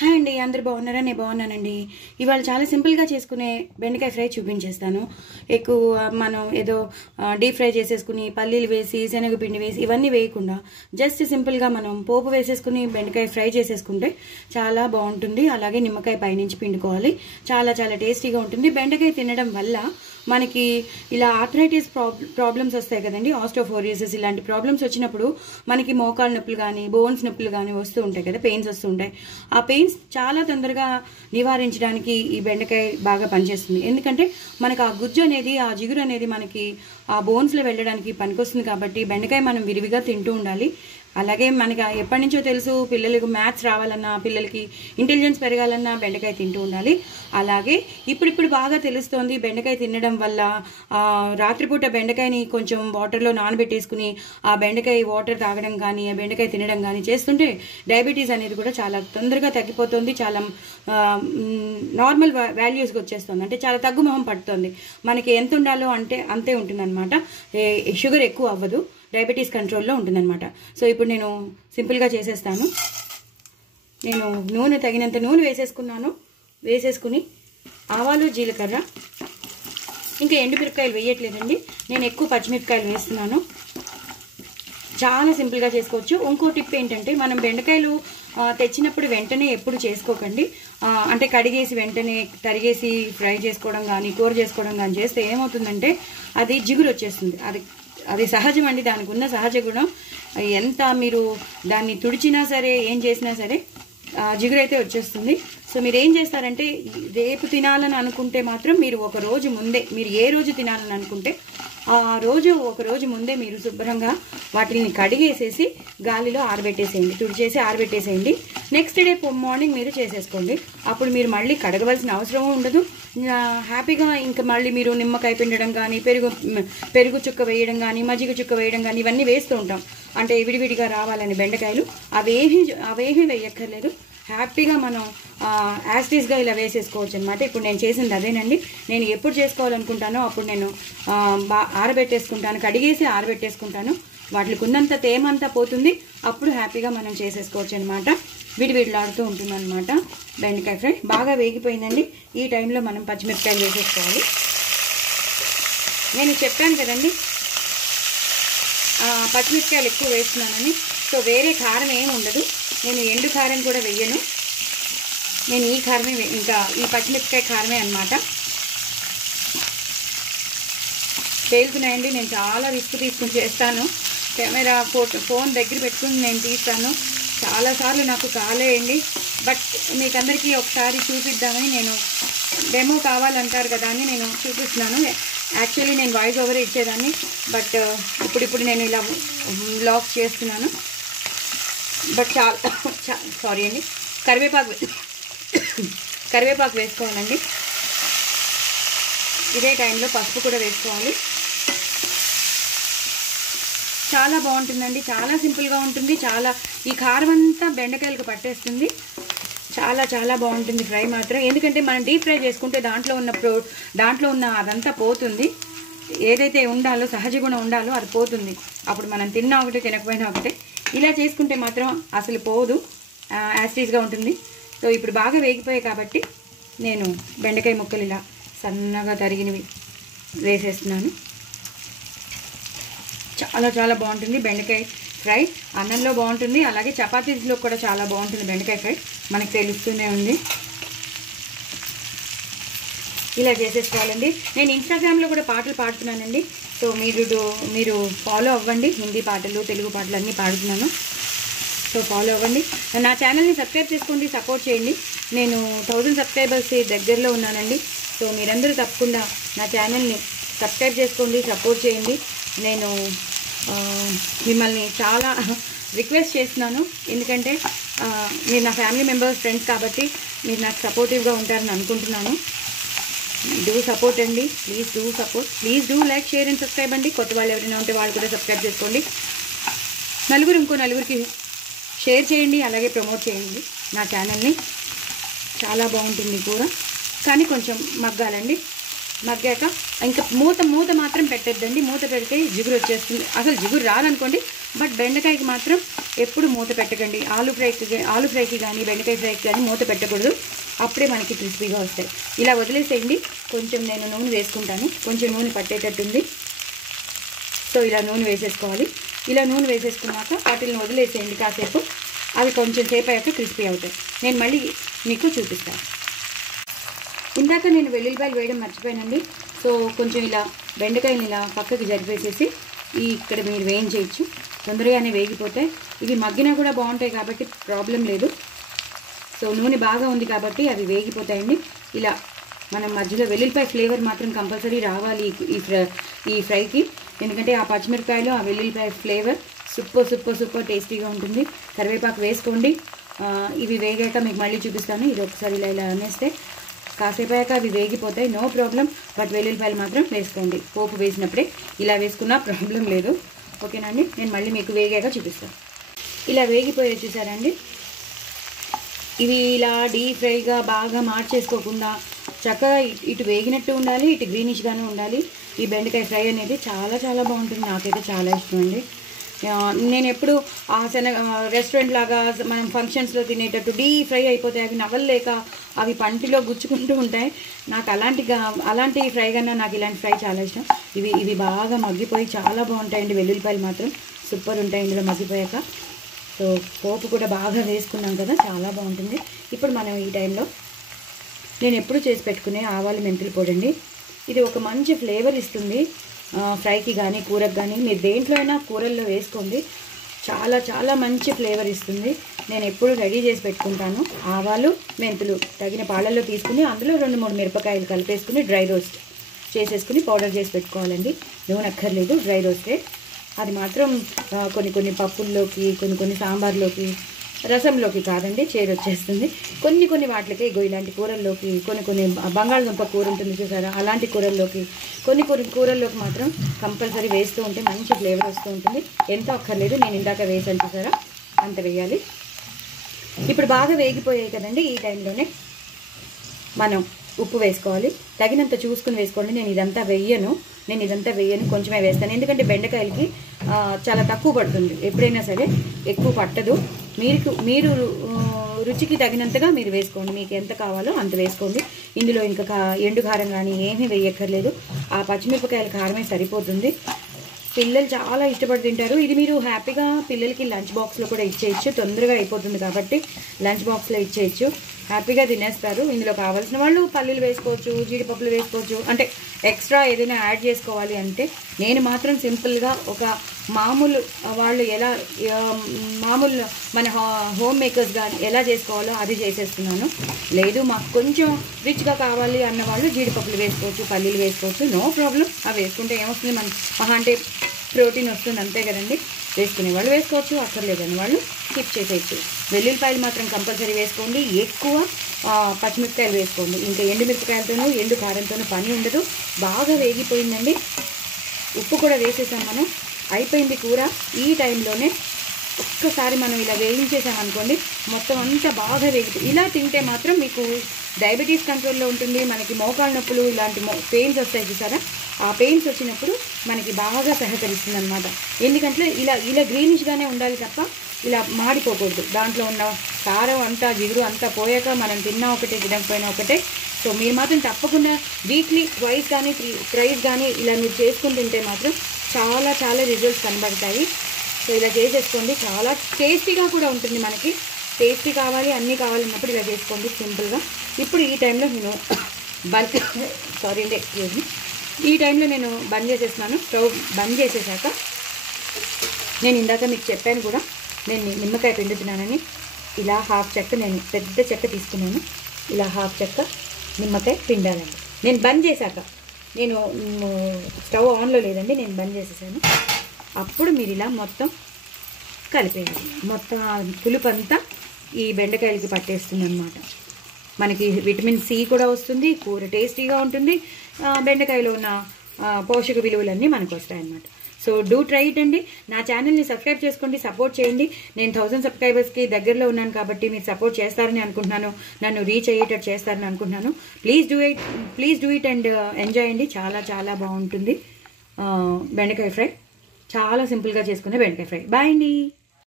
Hi అండి, అందరు బాగున్నారా? నేను బాగున్నానండి. ఇవాళ చాలా సింపుల్గా చేసుకునే బెండకాయ ఫ్రై చూపించేస్తాను. ఎక్కువ మనం ఏదో డీప్ ఫ్రై చేసేసుకుని పల్లీలు వేసి శనగపిండి వేసి ఇవన్నీ వేయకుండా జస్ట్ సింపుల్గా మనం పోపు వేసేసుకుని బెండకాయ ఫ్రై చేసేసుకుంటే చాలా బాగుంటుంది. అలాగే నిమ్మకాయ పైనుంచి పిండుకోవాలి. చాలా చాలా టేస్టీగా ఉంటుంది. బెండకాయ తినడం వల్ల మనకి ఇలా ఆర్థరైటిస్ ప్రాబ్లమ్స్ వస్తాయి కదండి, ఆస్టోఫోరియాసిస్ ఇలాంటి ప్రాబ్లమ్స్ వచ్చినప్పుడు మనకి మోకాలు నొప్పులు కానీ బోన్స్ నొప్పులు కానీ వస్తూ ఉంటాయి కదా, పెయిన్స్ వస్తూ ఉంటాయి. ఆ పెయిన్స్ చాలా తొందరగా నివారించడానికి ఈ బెండకాయ బాగా పనిచేస్తుంది. ఎందుకంటే మనకు ఆ గుజ్జు అనేది, ఆ జిగురు అనేది మనకి ఆ బోన్స్లో వెళ్ళడానికి పనికొస్తుంది. కాబట్టి బెండకాయ మనం విరివిగా తింటూ ఉండాలి. అలాగే మనకి ఎప్పటి నుంచో తెలుసు, పిల్లలకు మ్యాథ్స్ రావాలన్నా, పిల్లలకి ఇంటెలిజెన్స్ పెరగాలన్నా బెండకాయ తింటూ ఉండాలి. అలాగే ఇప్పుడు బాగా తెలుస్తోంది, బెండకాయ తినడం వల్ల రాత్రిపూట బెండకాయని కొంచెం వాటర్లో నానబెట్టేసుకుని ఆ బెండకాయ వాటర్ తాగడం కానీ, ఆ బెండకాయ తినడం కానీ చేస్తుంటే డయాబెటీస్ అనేది కూడా చాలా తొందరగా తగ్గిపోతుంది. చాలా నార్మల్ వాల్యూస్కి వచ్చేస్తుంది. అంటే చాలా తగ్గుముఖం పడుతుంది. మనకి ఎంత ఉండాలో అంటే అంతే ఉంటుంది అనమాట. షుగర్ ఎక్కువ అవ్వదు, డయాబెటీస్ కంట్రోల్లో ఉంటుందన్నమాట. సో ఇప్పుడు నేను సింపుల్గా చేసేస్తాను. నేను నూనె తగినంత నూనె వేసేసుకుని ఆవాలు, జీలకర్ర, ఇంకా ఎండుమిరపకాయలు వేయట్లేదండి. నేను ఎక్కువ పచ్చిమిరపకాయలు వేస్తున్నాను. చాలా సింపుల్గా చేసుకోవచ్చు. ఇంకో టిప్ ఏంటంటే, మనం బెండకాయలు తెచ్చినప్పుడు వెంటనే ఎప్పుడు చేసుకోకండి. అంటే కడిగేసి వెంటనే తరిగేసి ఫ్రై చేసుకోవడం కానీ, కూర చేసుకోవడం కానీ చేస్తే ఏమవుతుందంటే అది జిగురు వచ్చేస్తుంది. అది సహజం అండి, దానికి ఉన్న సహజ గుణం. ఎంత మీరు దాన్ని తుడిచినా సరే, ఏం చేసినా సరే జిగురు అయితే వచ్చేస్తుంది. సో మీరు ఏం చేస్తారంటే, రేపు తినాలని అనుకుంటే మాత్రం మీరు ఒక రోజు ముందే, మీరు ఏ రోజు తినాలని అనుకుంటే ఆ రోజు ఒక రోజు ముందే మీరు శుభ్రంగా వాటిని కడిగేసేసి గాలిలో ఆరబెట్టేసేయండి, తుడిచేసి ఆరబెట్టేసేయండి. నెక్స్ట్ డే మార్నింగ్ మీరు చేసేసుకోండి. అప్పుడు మీరు మళ్ళీ కడగవలసిన అవసరం ఉండదు. హ్యాపీగా ఇంకా మళ్ళీ మీరు నిమ్మకాయ పిండడం కానీ, పెరుగు చుక్క వేయడం కానీ, మజ్జిగ చుక్క వేయడం కానీ ఇవన్నీ వేస్తూ ఉంటాం. అంటే విడివిడిగా రావాలని బెండకాయలు అవేమీ వేయక్కర్లేదు. హ్యాపీగా మనం యాస్టీస్గా ఇలా వేసేసుకోవచ్చు అనమాట. ఇప్పుడు నేను చేసింది అదేనండి. నేను ఎప్పుడు చేసుకోవాలనుకుంటానో అప్పుడు నేను ఆరబెట్టేసుకుంటాను, కడిగేసి ఆరబెట్టేసుకుంటాను. వాటికి ఉన్నంత తేమంతా పోతుంది. అప్పుడు హ్యాపీగా మనం చేసేసుకోవచ్చు అనమాట. విడివిడిలాడుతూ ఉంటుంది అనమాట బెండకాయ ఫ్రై. బాగా వేగిపోయిందండి. ఈ టైంలో మనం పచ్చిమిరపకాయలు వేసేసుకోవాలి. నేను చెప్పాను కదండి పచ్చిమిరపకాయలు ఎక్కువ వేస్తున్నానని. సో వేరే కారం ఏమి ఉండదు. నేను ఎండు కారం కూడా వెయ్యను. నేను ఈ కారమే, ఇంకా ఈ పచ్చిమిరపకాయ కారమే అనమాట. తేలుతున్నాయండి. నేను చాలా రిస్క్ తీసుకుని చేస్తాను. కెమెరా ఫోన్ దగ్గర పెట్టుకుని నేను తీస్తాను. చాలాసార్లు నాకు కాలేయండి. బట్ మీకందరికీ ఒకసారి చూపిద్దామని, నేను డెమో కావాలంటారు కదా అని నేను చూపిస్తున్నాను. యాక్చువల్లీ నేను వాయిస్ ఓవర్ ఇచ్చేదాన్ని, బట్ ఇప్పుడు నేను ఇలా వ్లాగ్ చేస్తున్నాను. బట్ సారీ అండి. కరివేపాకు వేసుకోవాలండి. ఇదే టైంలో పసుపు కూడా వేసుకోవాలి. చాలా బాగుంటుందండి. చాలా సింపుల్గా ఉంటుంది. చాలా ఈ కారం అంతా బెండకాయలకు పట్టేస్తుంది. చాలా చాలా బాగుంటుంది ఫ్రై మాత్రం. ఎందుకంటే మనం డీప్ ఫ్రై చేసుకుంటే దాంట్లో ఉన్న అదంతా పోతుంది. ఏదైతే ఉండాలో, సహజ గుణం ఉండాలో అది పోతుంది. అప్పుడు మనం తిన్నా ఒకటే, తినకపోయినా ఒకటే. ఇలా చేసుకుంటే మాత్రం అసలు పోదు, యాస్టీస్గా ఉంటుంది. సో ఇప్పుడు బాగా వేగిపోయాయి కాబట్టి నేను బెండకాయ ముక్కలు ఇలా సన్నగా తరిగినవి వేసేస్తున్నాను. చాలా చాలా బాగుంటుంది బెండకాయ ఫ్రై. అన్నంలో బాగుంటుంది, అలాగే చపాతీస్లో కూడా చాలా బాగుంటుంది బెండకాయ ఫ్రై. మనకు తెలుస్తూనే ఉంది. ఇలా చేసేసుకోవాలండి. నేను ఇన్స్టాగ్రామ్లో కూడా పాటలు పాడుతున్నానండి. సో మీరు ఫాలో అవ్వండి. హిందీ పాటలు, తెలుగు పాటలు అన్నీ పాడుతున్నాను. సో ఫాలో అవ్వండి. నా ఛానల్ని సబ్స్క్రైబ్ చేసుకోండి, సపోర్ట్ చేయండి. నేను 1000 సబ్స్క్రైబర్స్ దగ్గరలో ఉన్నానండి. సో మీరందరూ తప్పకుండా నా ఛానల్ని సబ్స్క్రైబ్ చేసుకోండి, సపోర్ట్ చేయండి. నేను మిమ్మల్ని చాలా రిక్వెస్ట్ చేస్తున్నాను. ఎందుకంటే మీరు నా ఫ్యామిలీ మెంబర్స్, ఫ్రెండ్స్ కాబట్టి మీరు నాకు సపోర్టివ్గా ఉంటారని అనుకుంటున్నాను. డూ సపోర్ట్ అండి, please do support. Please do like, share and subscribe అండి. కొత్త వాళ్ళు ఎవరైనా ఉంటే వాళ్ళు కూడా సబ్స్క్రైబ్ చేసుకోండి. ఇంకో నలుగురికి షేర్ చేయండి, అలాగే ప్రమోట్ చేయండి నా ఛానల్ని. చాలా బాగుంటుంది కూర, కానీ కొంచెం మగ్గాలండి. మగ్గాక ఇంకా మూత మాత్రం పెట్టద్దండి. మూత పెడితే జిగురు వచ్చేస్తుంది. అసలు జిగురు రాదనుకోండి, బట్ బెండకాయకి మాత్రం ఎప్పుడు మూత పెట్టకండి. ఆలు ఫ్రైకి కానీ బెండకాయ ఫ్రైకి కానీ మూత పెట్టకూడదు. అప్పుడే మనకి క్రిస్పీగా వస్తాయి. ఇలా వదిలేసేయండి. కొంచెం నేను నూనె వేసుకుంటాను. కొంచెం నూనె పట్టేటట్టుంది. సో ఇలా నూనె వేసేసుకోవాలి. ఇలా నూనె వేసేసుకున్నాక వాటిని వదిలేసేయండి కాసేపు. అవి కొంచెం సేపు అయ్యాక క్రిస్పీ అవుతాయి. నేను మళ్ళీ మీకు చూపిస్తాను. ఇందాక నేను వెల్లుల్లిపాయలు వేయడం మర్చిపోయానండి. సో కొంచెం ఇలా బెండకాయలు ఇలా పక్కకి జరిపేసేసి ఇక్కడ మీరు వేయించేయచ్చు. తొందరగానే వేగిపోతాయి. ఇవి మగ్గినా కూడా బాగుంటాయి కాబట్టి ప్రాబ్లం లేదు. సో నూనె బాగా ఉంది కాబట్టి అవి వేగిపోతాయండి. ఇలా మనం మధ్యలో వెల్లుల్లిపాయ ఫ్లేవర్ మాత్రం కంపల్సరీ రావాలి ఈ ఫ్రైకి. ఎందుకంటే ఆ పచ్చిమిరపకాయలు ఆ వెల్లుల్లిపాయ ఫ్లేవర్ సూపర్ టేస్టీగా ఉంటుంది. కరివేపాకు వేసుకోండి. ఇవి వేగాక మీకు మళ్ళీ చూపిస్తాను. ఇది ఒకసారి ఇలా అనేస్తే కాసేపు అయ్యాక అవి వేగిపోతాయి. No problem. బట్ వెల్లుల్లిపాయలు మాత్రం వేసుకోండి. పోపు వేసినప్పుడే ఇలా వేసుకున్నా ప్రాబ్లం లేదు. ఓకేనండి. నేను మళ్ళీ మీకు వేగాక చూపిస్తాను. ఇలా వేగిపోయే చూసారండి. ఇవి ఇలా డీప్ ఫ్రైగా బాగా మార్చేసుకోకుండా చక్కగా ఇటు వేగినట్టు ఉండాలి, ఇటు గ్రీనిష్గానే ఉండాలి. ఈ బెండకాయ ఫ్రై అనేది చాలా చాలా బాగుంటుంది. నాకైతే చాలా ఇష్టం అండి. నేను ఎప్పుడు రెస్టారెంట్ లాగా మనం ఫంక్షన్స్లో తినేటట్టు డీప్ ఫ్రై అయిపోతాయి. అవి నవ్వలేక అవి పంటిలో గుచ్చుకుంటూ ఉంటాయి. నాకు అలాంటి ఫ్రై కన్నా నాకు ఇలాంటి ఫ్రై చాలా ఇష్టం. ఇవి బాగా మగ్గిపోయి చాలా బాగుంటాయండి. వెల్లుల్లిపాయలు మాత్రం సూపర్ ఉంటాయి ఇందులో మగ్గిపోయాక. సో పోపు కూడా బాగా వేసుకున్నాం కదా, చాలా బాగుంటుంది. ఇప్పుడు మనం ఈ టైంలో నేను ఎప్పుడు చేసి పెట్టుకునే ఆవాలు మెంతులు పొడి అండి. ఇది ఒక మంచి ఫ్లేవర్ ఇస్తుంది ఫ్రైకి కానీ కూరకు కానీ. మీరు దేంట్లో అయినా కూరల్లో వేసుకోండి. చాలా చాలా మంచి ఫ్లేవర్ ఇస్తుంది. నేను ఎప్పుడు రెడీ చేసి పెట్టుకుంటాను. ఆవాలు మెంతులు తగిన పాలల్లో తీసుకుని అందులో 2-3 మిరపకాయలు కలిపేసుకుని డ్రై రోస్ట్ చేసేసుకుని పౌడర్ చేసి పెట్టుకోవాలండి. నూనె అక్కర్లేదు, డ్రై రోస్టే. అది మాత్రం కొన్ని పప్పుల్లోకి, కొన్ని సాంబార్లోకి, రసంలోకి కాదండి, చేదు వచ్చేస్తుంది. కొన్ని వాటికి ఇలాంటి కూరల్లోకి, కొన్ని బంగాళదుంప కూర ఉంటుంది చూసారా, అలాంటి కూరల్లోకి, కొన్ని కూరల్లోకి మాత్రం కంపల్సరీ వేస్తూ ఉంటే మంచి ఫ్లేవర్ వస్తూ ఉంటుంది. ఎంత అక్కర్లేదు, నేను ఇందాక వేసాను చూసారా, అంత వేయాలి. ఇప్పుడు బాగా వేగిపోయాయి కదండి. ఈ టైంలోనే మనం ఉప్పు వేసుకోవాలి. తగినంత చూసుకుని వేసుకోండి. నేను ఇదంతా వేయను, కొంచెమే వేస్తాను. ఎందుకంటే బెండకాయలకి చాలా తక్కువ పడుతుంది. ఎప్పుడైనా సరే ఎక్కువ పట్టదు. మీరు రుచికి తగినంతగా మీరు వేసుకోండి. మీకు ఎంత కావాలో అంత వేసుకోండి. ఇందులో ఇంకా ఎండు కారం కానీ ఏమీ వేయక్కర్లేదు. ఆ పచ్చిమిరపకాయల కారమే సరిపోతుంది. పిల్లలు చాలా ఇష్టపడి తింటారు. ఇది మీరు హ్యాపీగా పిల్లలకి లంచ్ బాక్స్లో కూడా ఇచ్చేయచ్చు. తొందరగా అయిపోతుంది కాబట్టి లంచ్ బాక్స్లో ఇచ్చేయచ్చు. హ్యాపీగా తినేస్తారు. ఇందులో కావాల్సిన వాళ్ళు పల్లీలు వేసుకోవచ్చు, జీడిపప్పులు వేసుకోవచ్చు. అంటే ఎక్స్ట్రా ఏదైనా యాడ్ చేసుకోవాలి అంటే, నేను మాత్రం సింపుల్గా ఒక మామూలు వాళ్ళు మామూలు మన హోమ్ మేకర్స్ కానీ ఎలా చేసుకోవాలో అది చేసేస్తున్నాను. లేదు మాకు కొంచెం రిచ్గా కావాలి అన్న వాళ్ళు జీడిపప్పులు వేసుకోవచ్చు, పల్లీలు వేసుకోవచ్చు. No problem. అవి వేసుకుంటే ఏమొస్తుంది, మన అంటే ప్రోటీన్ వస్తుంది, అంతే కదండి. వేసుకునే వాళ్ళు వేసుకోవచ్చు, అక్కర్లేదని వాళ్ళు స్కిప్ చేసేయచ్చు. వెల్లుల్లిపాయలు మాత్రం కంపల్సరీ వేసుకోండి. ఎక్కువ పచ్చిమిరపకాయలు వేసుకోండి. ఇంకా ఎండుమిరపకాయలతోనూ ఎండు కారంతోనూ పని ఉండదు. బాగా వేగిపోయిందండి. ఉప్పు కూడా వేసేసాం మనం. అయిపోయింది కూర. ఈ టైంలోనే ఒక్కసారి మనం ఇలా వేయించేసామనుకోండి, మొత్తం అంతా బాగా వేగిపోయి. ఇలా తింటే మాత్రం మీకు డయాబెటీస్ కంట్రోల్లో ఉంటుంది. మనకి మోకాళ్ళ నొప్పులు ఇలాంటి పెయిన్స్ వస్తాయి చూసారా, ఆ పెయిన్స్ వచ్చినప్పుడు మనకి బాగా సహకరిస్తుంది అనమాట. ఎందుకంటే ఇలా గ్రీనిష్గానే ఉండాలి తప్ప ఇలా మాడిపోకూడదు. దాంట్లో ఉన్న కారం అంతా జిగురు అంతా పోయాక మనం తిన్నా ఒకటే, తినకపోయినా ఒకటే. సో మీరు మాత్రం తప్పకుండా వీక్లీ ట్వైస్ కానీ థ్రైస్ కానీ ఇలా మీరు చేసుకుని తింటే మాత్రం చాలా చాలా రిజల్ట్స్ కనబడతాయి. సో ఇలా చేసేసుకోండి. చాలా టేస్టీగా కూడా ఉంటుంది. మనకి టేస్టీ కావాలి, అన్నీ కావాలన్నప్పుడు ఇలా చేసుకోండి సింపుల్గా. ఇప్పుడు ఈ టైంలో నేను ఈ టైంలో నేను బంద్ చేసేస్తున్నాను. స్టవ్ బంద్ చేసేసాక నేను ఇందాక మీకు చెప్పాను కూడా, నేను నిమ్మకాయ పిండుతున్నానని. ఇలా హాఫ్ చెక్క, నేను పెద్ద చెక్క తీసుకున్నాను. ఇలా హాఫ్ చెక్క నిమ్మకాయ పిండాలండి. నేను బంద్ చేశాక, నేను స్టవ్ ఆన్లో లేదండి, నేను బంద్ చేసేసాను. అప్పుడు మీరు ఇలా మొత్తం కలిపేయాలి. మొత్తం పులుపు అంతా ఈ బెండకాయలకి పట్టేస్తుంది అనమాట. మనకి విటమిన్ సి కూడా వస్తుంది, కూర టేస్టీగా ఉంటుంది, బెండకాయలో ఉన్న పోషక విలువలన్నీ మనకు వస్తాయన్నమాట. సో డూ ట్రై ఇట్ అండి. నా ఛానల్ని సబ్స్క్రైబ్ చేసుకోండి, సపోర్ట్ చేయండి. నేను 1000 సబ్స్క్రైబర్స్కి దగ్గరలో ఉన్నాను కాబట్టి మీరు సపోర్ట్ చేస్తారని అనుకుంటున్నాను, నన్ను రీచ్ అయ్యేటట్టు చేస్తారని అనుకుంటున్నాను. Please do it and enjoy అండి. చాలా చాలా బాగుంటుంది బెండకాయ ఫ్రై. చాలా సింపుల్గా చేసుకునే బెండకాయ ఫ్రై. బాయ్ అండి.